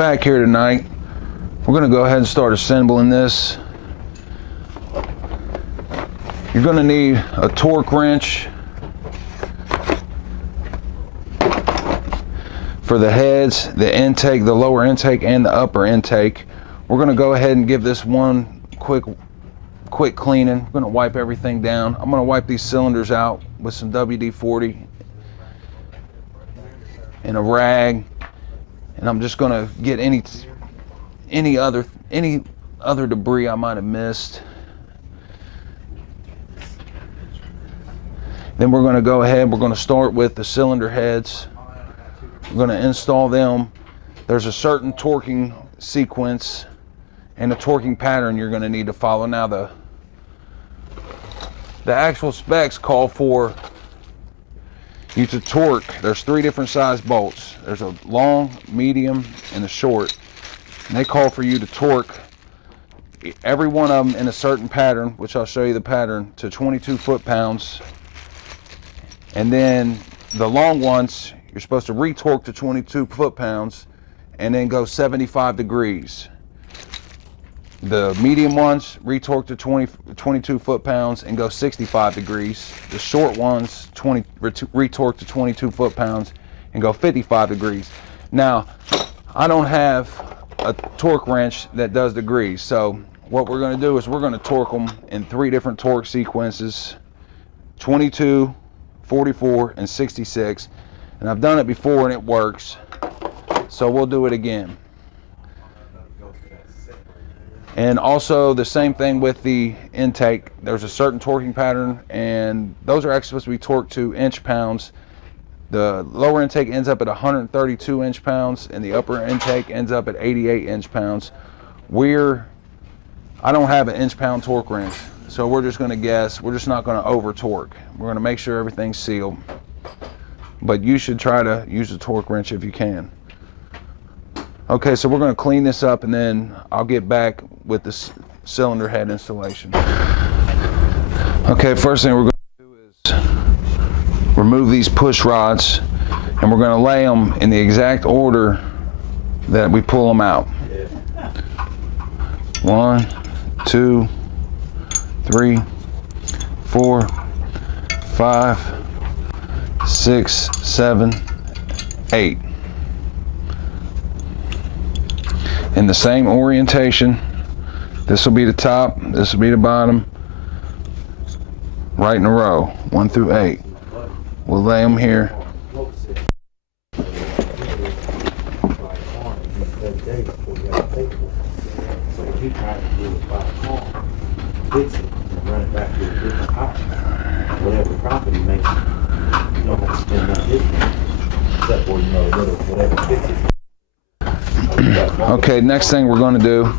back here tonight. We're going to go ahead and start assembling this. You're going to need a torque wrench for the heads, the intake, the lower intake, and the upper intake. We're going to go ahead and give this one quick cleaning. We're going to wipe everything down. I'm going to wipe these cylinders out with some WD-40 and a rag, and I'm just going to get any other debris I might have missed. Then we're going to go ahead, we're going to start with the cylinder heads. We're going to install them. There's a certain torquing sequence and a torquing pattern you're going to need to follow. Now the actual specs call for you to torque. There's 3 different size bolts. There's a long, medium, and a short. And they call for you to torque every one of them in a certain pattern, which I'll show you the pattern, to 22 foot-pounds. And then the long ones, you're supposed to retorque to 22 foot-pounds and then go 75 degrees. The medium ones, retorque to 22 foot-pounds and go 65 degrees. The short ones, retorque to 22 foot-pounds and go 55 degrees. Now, I don't have a torque wrench that does degrees, so what we're going to do is we're going to torque them in 3 different torque sequences: 22, 44, and 66. And I've done it before and it works, so we'll do it again. And also the same thing with the intake. There's a certain torquing pattern, and those are actually supposed to be torqued to inch-pounds. The lower intake ends up at 132 inch-pounds, and the upper intake ends up at 88 inch-pounds. I don't have an inch-pound torque wrench, so we're just going to guess. We're just not going to over-torque. We're going to make sure everything's sealed. But you should try to use a torque wrench if you can. Okay, so we're going to clean this up, and then I'll get back with the cylinder head installation. Okay, first thing we're going to do is remove these push rods, and we're going to lay them in the exact order that we pull them out. 1, 2, 3, 4, 5, 6, 7, 8. In the same orientation. This will be the top, this will be the bottom, right in a row, 1 through 8. We'll lay them here. Whatever property makes, you don't have to spend that difference, except for, you know, whatever fixes. Okay, next thing we're going to do,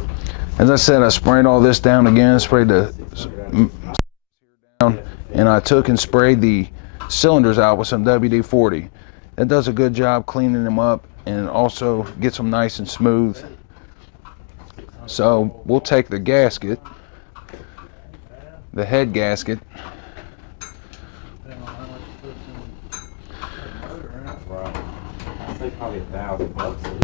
as I said, I sprayed all this down again, sprayed the down, and I took and sprayed the cylinders out with some WD-40. That does a good job cleaning them up and also gets them nice and smooth. So we'll take the gasket, the head gasket, Probably $1,000.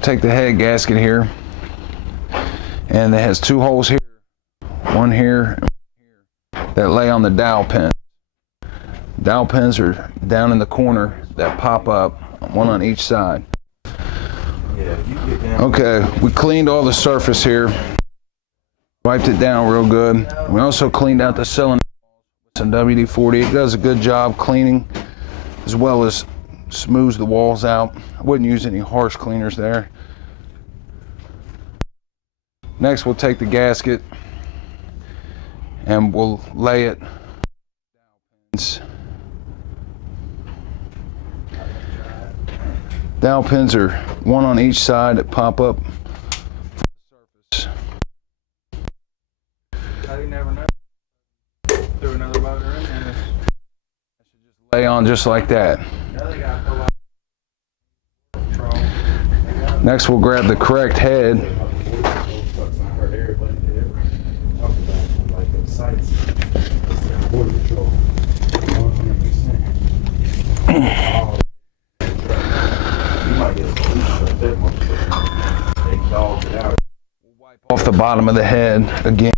Take the head gasket here, and it has 2 holes here, one here and one here, that lay on the dowel pin. Dowel pins are down in the corner that pop up, one on each side. Okay, we cleaned all the surface here, wiped it down real good. We also cleaned out the cylinder with some WD-40. It does a good job cleaning as well as smooths the walls out. I wouldn't use any harsh cleaners there. Next, we'll take the gasket and we'll lay it. Dowel pins are one on each side that pop up from the surface. How do you never know? Threw another motor in there. Lay on just like that. Next, we'll grab the correct head sights. Border patrol. 100%. You might get a police truck there, motherfucker. They dogged it out. Off the bottom of the head again.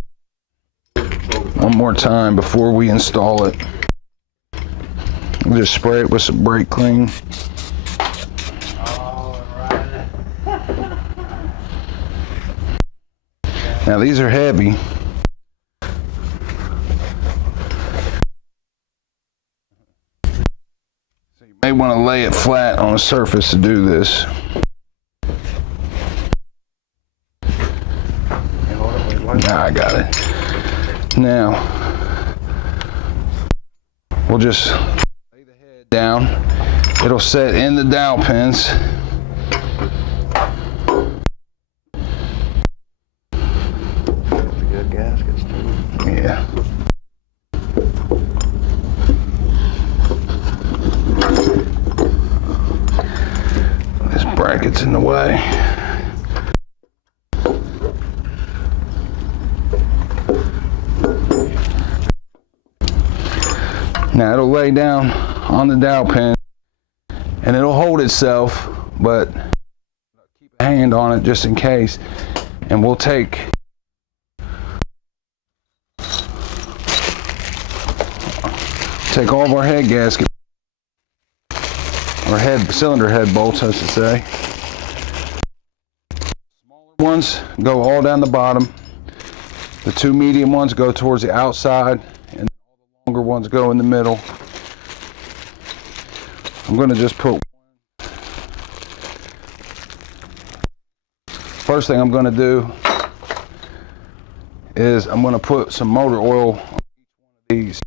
One more time before we install it. We'll just spray it with some brake clean. Now these are heavy. So you may want to lay it flat on a surface to do this. Nah, I got it. Now, we'll just lay the head down. It'll set in the dowel pins. Good gaskets too. Yeah. This bracket's in the way. Now it'll lay down on the dowel pin and it'll hold itself, but keep a hand on it just in case. And we'll take all of our head gasket, or cylinder head bolts, I should say. Smaller ones go all down the bottom. The two medium ones go towards the outside, and all the longer ones go in the middle. I'm going to just put first thing I'm going to do is I'm going to put some motor oil on each one of these.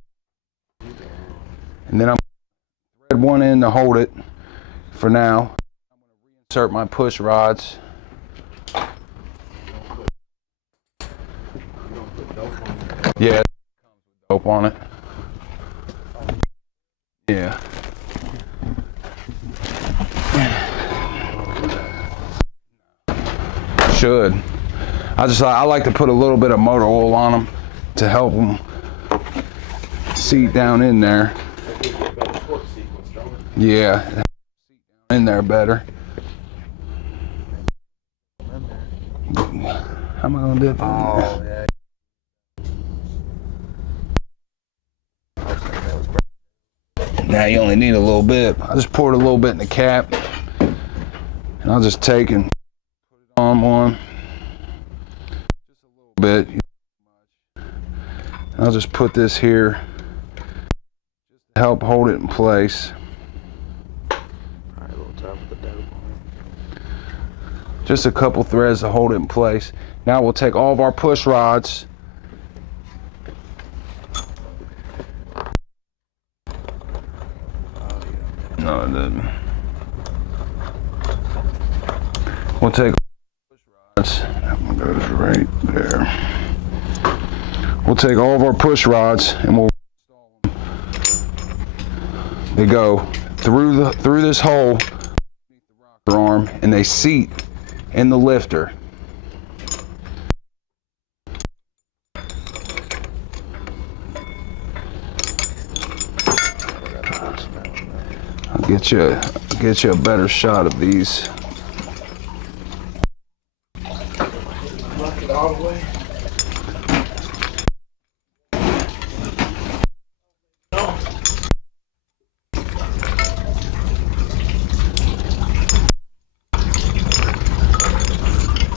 And then I'm going to thread one in to hold it for now. I'm going to reinsert my push rods. Yeah, it comes with dope on it. Yeah. Should. I like to put a little bit of motor oil on them to help them seat down in there. Yeah, seat down in there better. How am I gonna do it? Oh, yeah. Now you only need a little bit. I just poured a little bit in the cap, and I'll just take and put it on one. Just a little bit. And I'll just put this here just to help hold it in place. Alright, a little top of the dope on it. Just a couple threads to hold it in place. Now we'll take all of our push rods. No, it didn't. We'll take push rods. That one goes right there. We'll take all of our push rods and we'll install them. They go through this hole underneath the rocker arm, and they seat in the lifter. I'll get you a better shot of these. Lock it all the way.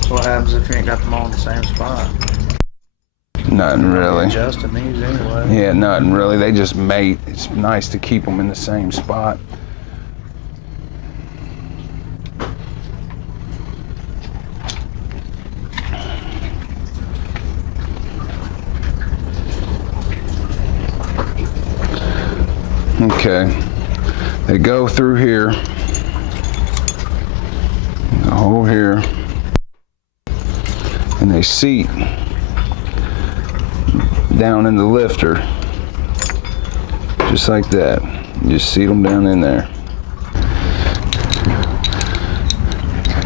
What happens if you ain't got them all in the same spot? Nothing really. Adjusting these anyway. Yeah, nothing really. They just mate. It's nice to keep them in the same spot. Okay, they go through here, the hole here, and they seat down in the lifter, just like that. You just seat them down in there.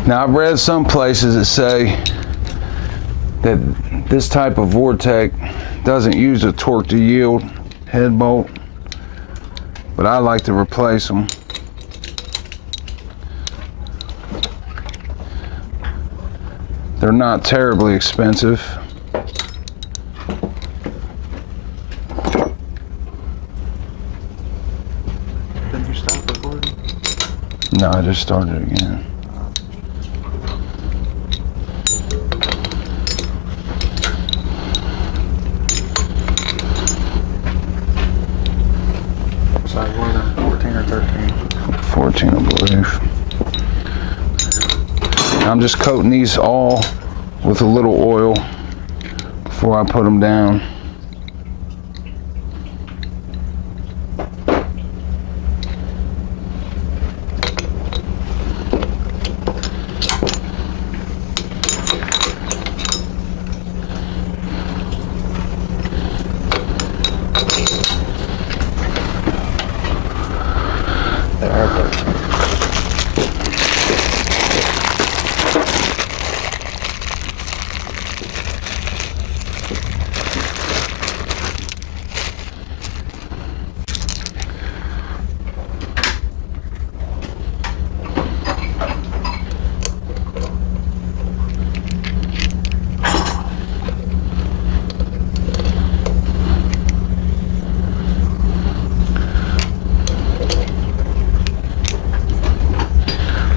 Now I've read some places that say that this type of vortex doesn't use a torque to yield head bolt, but I like to replace them. They're not terribly expensive. Did you stop recording? No, I just started again. Size more than 14 or 13. 14, I believe. I'm just coating these all with a little oil before I put them down. They are perfect.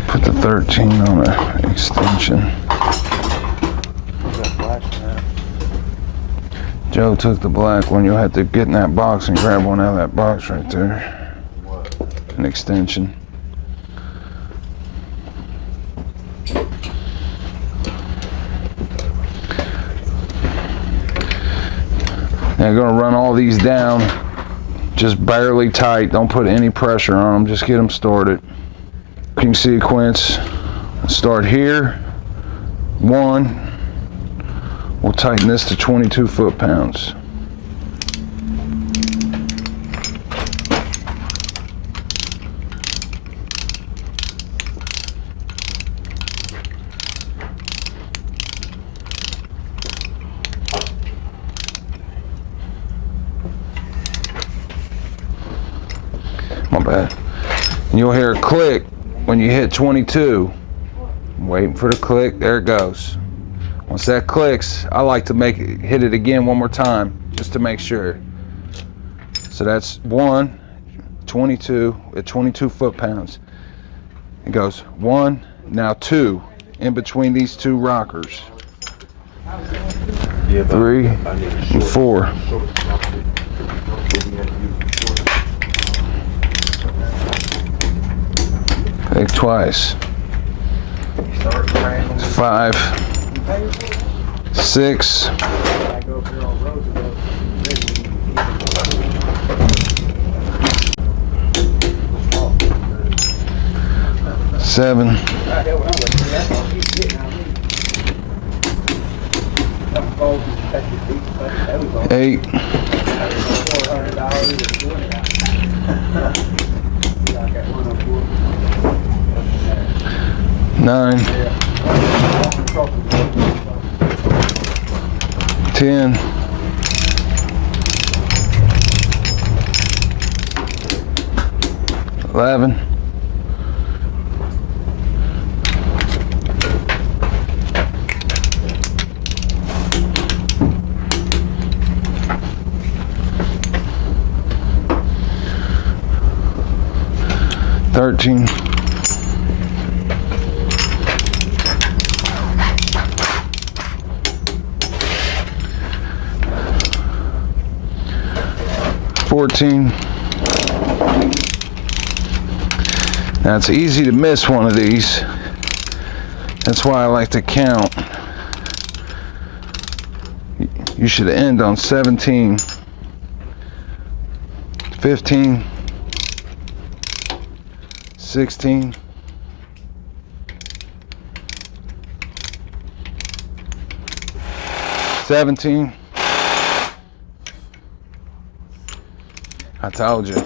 Put the 13 on an extension. What's that flash in that? Joe took the black one. You'll have to get in that box and grab one out of that box right there. What? An extension. Now you're gonna run all these down just barely tight. Don't put any pressure on them. Just get them started. Working sequence. Start here. 1. We'll tighten this to 22 foot-pounds. My bad. And you'll hear a click when you hit 22. Waiting for the click. There it goes. Once that clicks, I like to hit it again one more time just to make sure. So that's 1, 22 at 22 foot-pounds. It goes 1, now 2 in between these two rockers. Yeah, but 3 I need a and short- 4. short socket. Maybe you have to use short. Click twice. 5, 6, 7, 8, 9, 10, 11, 13, 14. Now it's easy to miss one of these. That's why I like to count. You should end on 17, 15, 16, 17. I told you.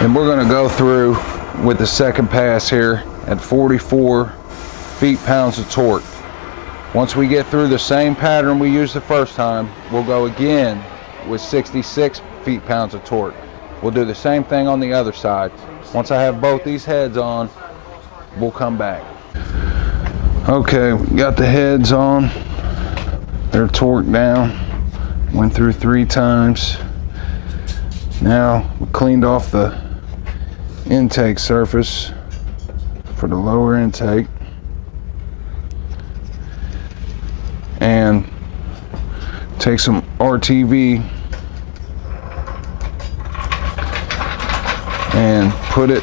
And we're going to go through with the second pass here at 44 feet-pounds of torque. Once we get through the same pattern we used the first time, we'll go again with 66 feet-pounds of torque. We'll do the same thing on the other side. Once I have both these heads on, we'll come back. Okay, we got the heads on. They're torqued down. Went through 3 times. Now we cleaned off the intake surface for the lower intake. And take some RTV and put it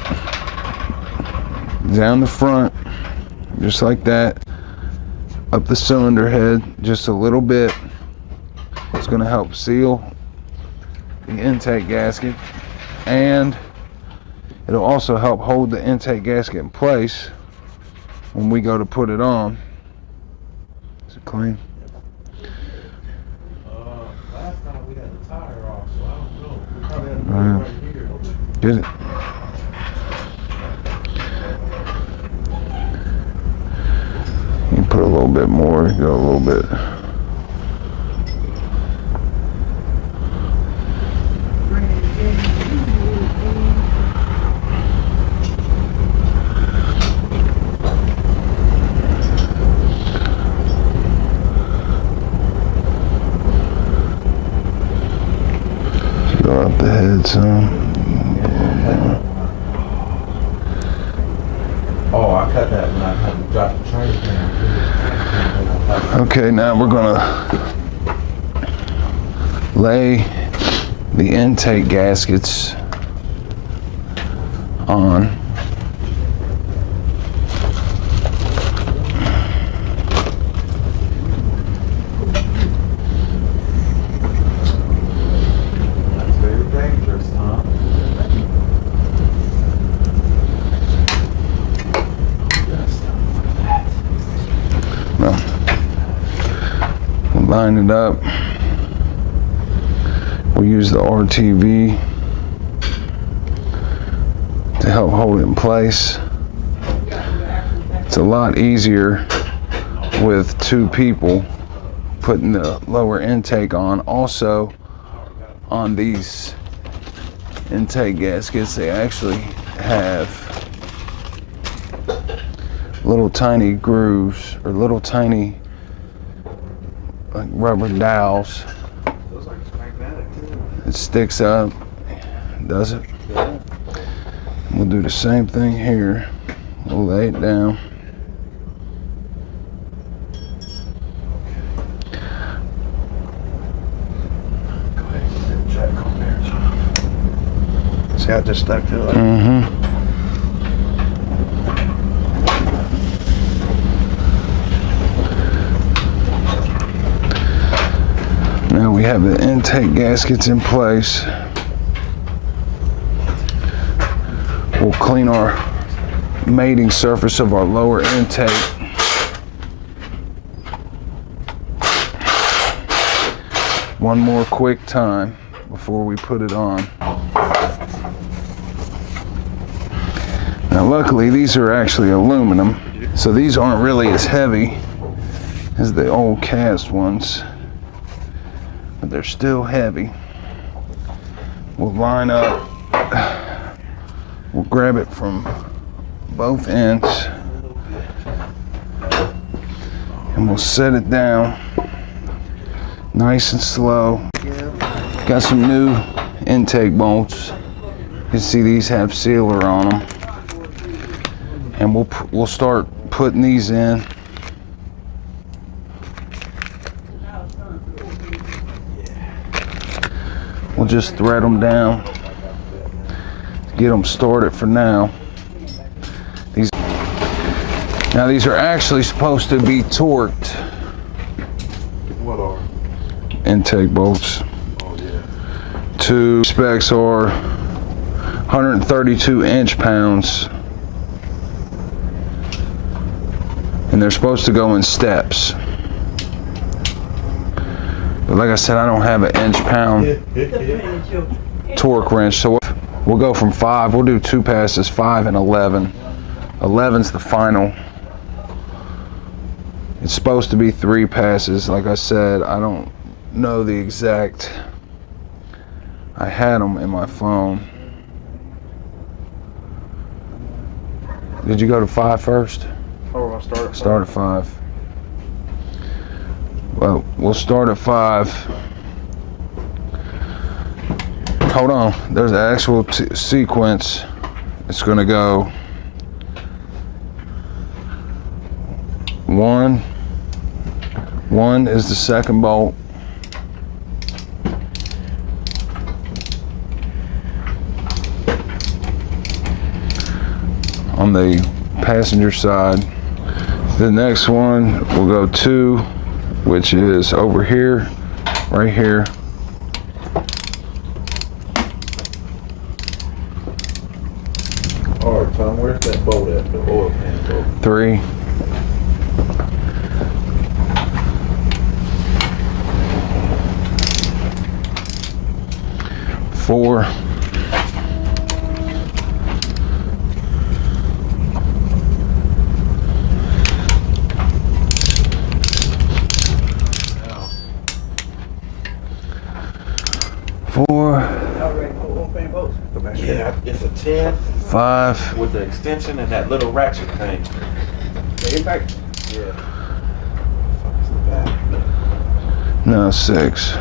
down the front, just like that, up the cylinder head just a little bit. It's going to help seal the intake gasket, and it'll also help hold the intake gasket in place when we go to put it on. Is it clean? Last time we had the tire off, so I don't know. We probably had to put it right here. Get it? You put a little bit more, go a little bit. Go up the head some. Oh, I cut that when I had to drop the trash can. Okay, now we're gonna lay the intake gaskets on. That's very dangerous, huh? No. We'll line it up. We'll use the RTV to help hold it in place. It's a lot easier with 2 people putting the lower intake on. Also, on these intake gaskets, they actually have little tiny grooves or little tiny like rubber dowels. Feels like it's magnetic too. It sticks up, does it? Yeah. We'll do the same thing here. We'll lay it down. Go ahead and check on there. See how it just stuck to it? Mm-hmm. Now we have the intake gaskets in place. We'll clean our mating surface of our lower intake. One more quick time before we put it on. Now luckily these are actually aluminum, so these aren't really as heavy as the old cast ones, but they're still heavy. We'll line up, we'll grab it from both ends, and we'll set it down nice and slow. Got some new intake bolts. You can see these have sealer on them, and we'll start putting these in. We'll just thread them down to get them started for now. These are actually supposed to be torqued. What are? Intake bolts. Oh yeah. To specs are 132 inch-pounds, and they're supposed to go in steps. But like I said, I don't have an inch-pound torque wrench, so we'll go from 5. We'll do 2 passes, 5 and 11. 11's the final It's supposed to be 3 passes. Like I said, I don't know the exact. I had them in my phone. Did you go to 5 first? Oh, I'll start at Start at 5. Well, we'll start at 5. Hold on. There's an actual sequence. It's going to go 1. 1 is the second bolt. On the passenger side. The next one will go 2, which is over here, right here. All right, Tom, where's that bolt at? The oil pan bolt. 3. 4. 4. Yeah, it's a 10 5. with the extension and that little ratchet thing. The impact. Yeah. Fuck's the back. No, 6.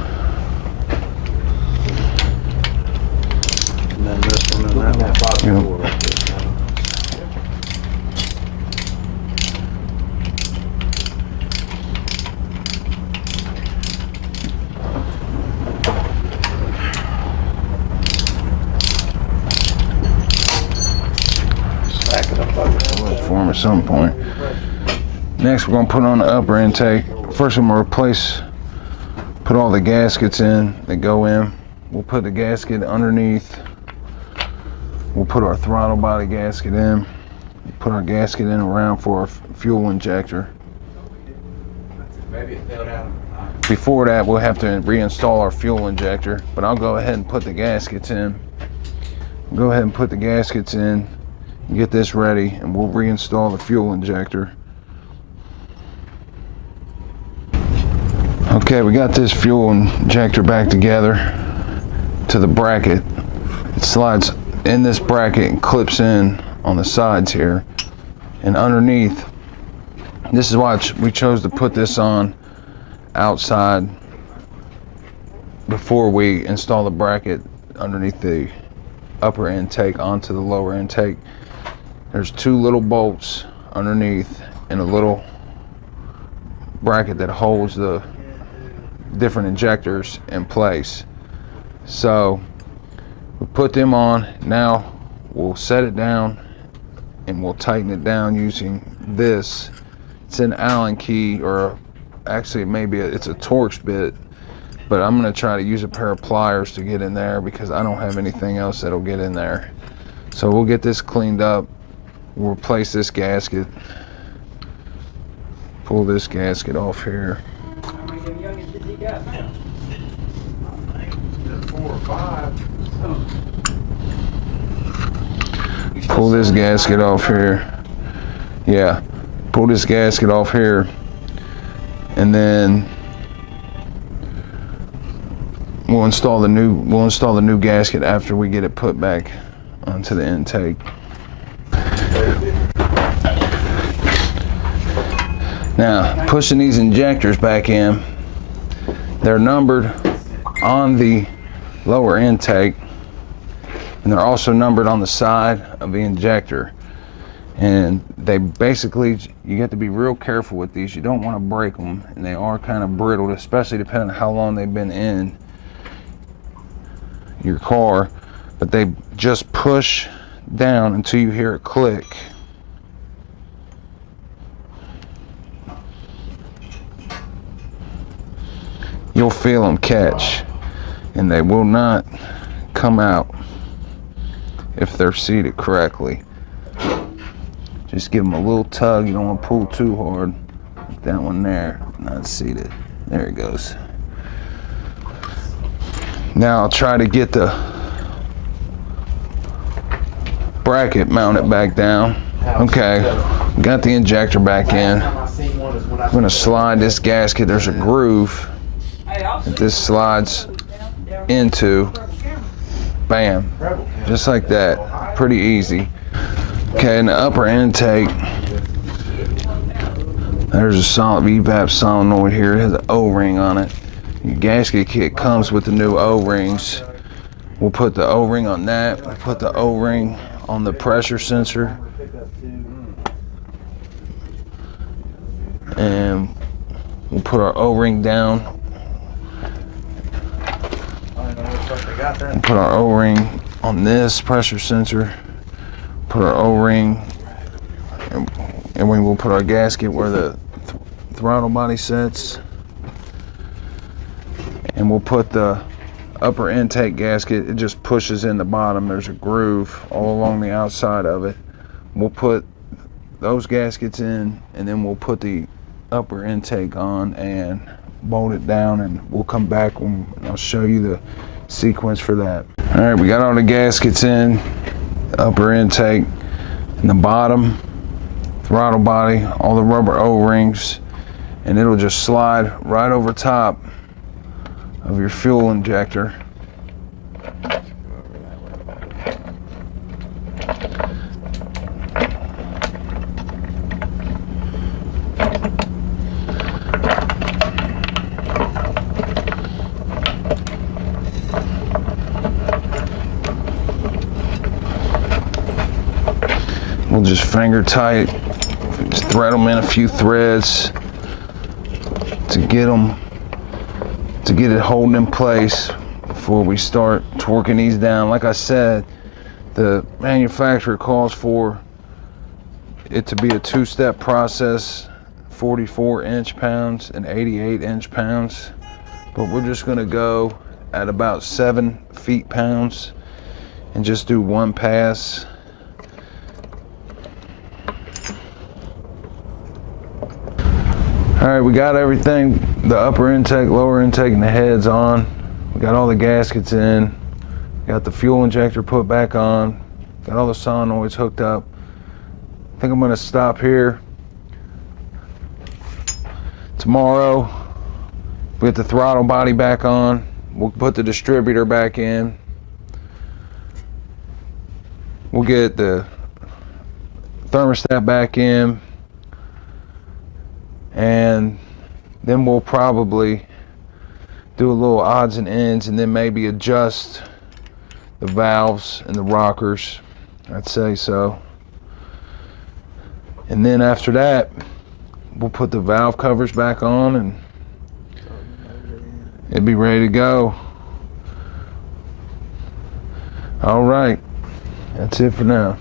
And then this one and Look at that that bottom Yep. door right there. Tom. Stack it up like that. Will form at some point. Next, we're gonna put on the upper intake. First, I'm gonna put all the gaskets in that go in. We'll put the gasket underneath. We'll put our throttle body gasket in. Put our gasket in around for our fuel injector. Maybe it fell down. Before that, we'll have to reinstall our fuel injector, but I'll go ahead and put the gaskets in. Go ahead and put the gaskets in, get this ready, and we'll reinstall the fuel injector. Okay, we got this fuel injector back together to the bracket. It slides in this bracket and clips in on the sides here. And underneath, this is why we chose to put this on outside before we install the bracket underneath the upper intake onto the lower intake. There's 2 little bolts underneath and a little bracket that holds the different injectors in place. So we put them on. Now we'll set it down and we'll tighten it down using this. It's an Allen key, or actually maybe it's a Torx bit, but I'm gonna try to use a pair of pliers to get in there because I don't have anything else that'll get in there. So we'll get this cleaned up. We'll replace this gasket. Pull this gasket off here. How many youngins did you got now? 4 or 5. Pull this gasket off here. Yeah, pull this gasket off here, and then we'll install the new gasket after we get it put back onto the intake. Now, pushing these injectors back in, they're numbered on the lower intake, and they're also numbered on the side of the injector. And they basically, you have to be real careful with these. You don't want to break them, and they are kind of brittle, especially depending on how long they've been in your car. But they just push down until you hear it click. You'll feel them catch, and they will not come out if they're seated correctly. Just give them a little tug. You don't want to pull too hard. That one there, not seated. There it goes. Now I'll try to get the bracket mounted back down. Okay, got the injector back in. I seen one I'm gonna slide this gasket. There's a groove that this slides into. Bam, just like that. Pretty easy. Okay, in the upper intake, there's a solid VVAP solenoid here. It has an O-ring on it. Your gasket kit comes with the new O-rings. We'll put the O-ring on that. We'll put the O-ring on the pressure sensor. And we'll put our O-ring down. We'll put our O-ring on this pressure sensor. Put our O-ring, and we will put our gasket where the throttle body sets. And we'll put the upper intake gasket. It just pushes in the bottom. There's a groove all along the outside of it. We'll put those gaskets in, and then we'll put the upper intake on and bolt it down, and we'll come back and I'll show you the sequence for that. All right, we got all the gaskets in, upper intake, and the bottom, throttle body, all the rubber O-rings, and it'll just slide right over top of your fuel injector. We'll just finger tight, just thread them in a few threads to get it holding in place before we start torquing these down. Like I said, the manufacturer calls for it to be a two-step process, 44 inch-pounds and 88 inch-pounds, but we're just going to go at about 7 feet-pounds and just do one pass. All right, we got everything, the upper intake, lower intake, and the heads on. We got all the gaskets in. Got the fuel injector put back on. Got all the solenoids hooked up. I think I'm gonna stop here. Tomorrow, we get the throttle body back on. We'll put the distributor back in. We'll get the thermostat back in. And then we'll probably do a little odds and ends, and then maybe adjust the valves and the rockers. I'd say so. And then after that, we'll put the valve covers back on and it'll be ready to go. All right, that's it for now.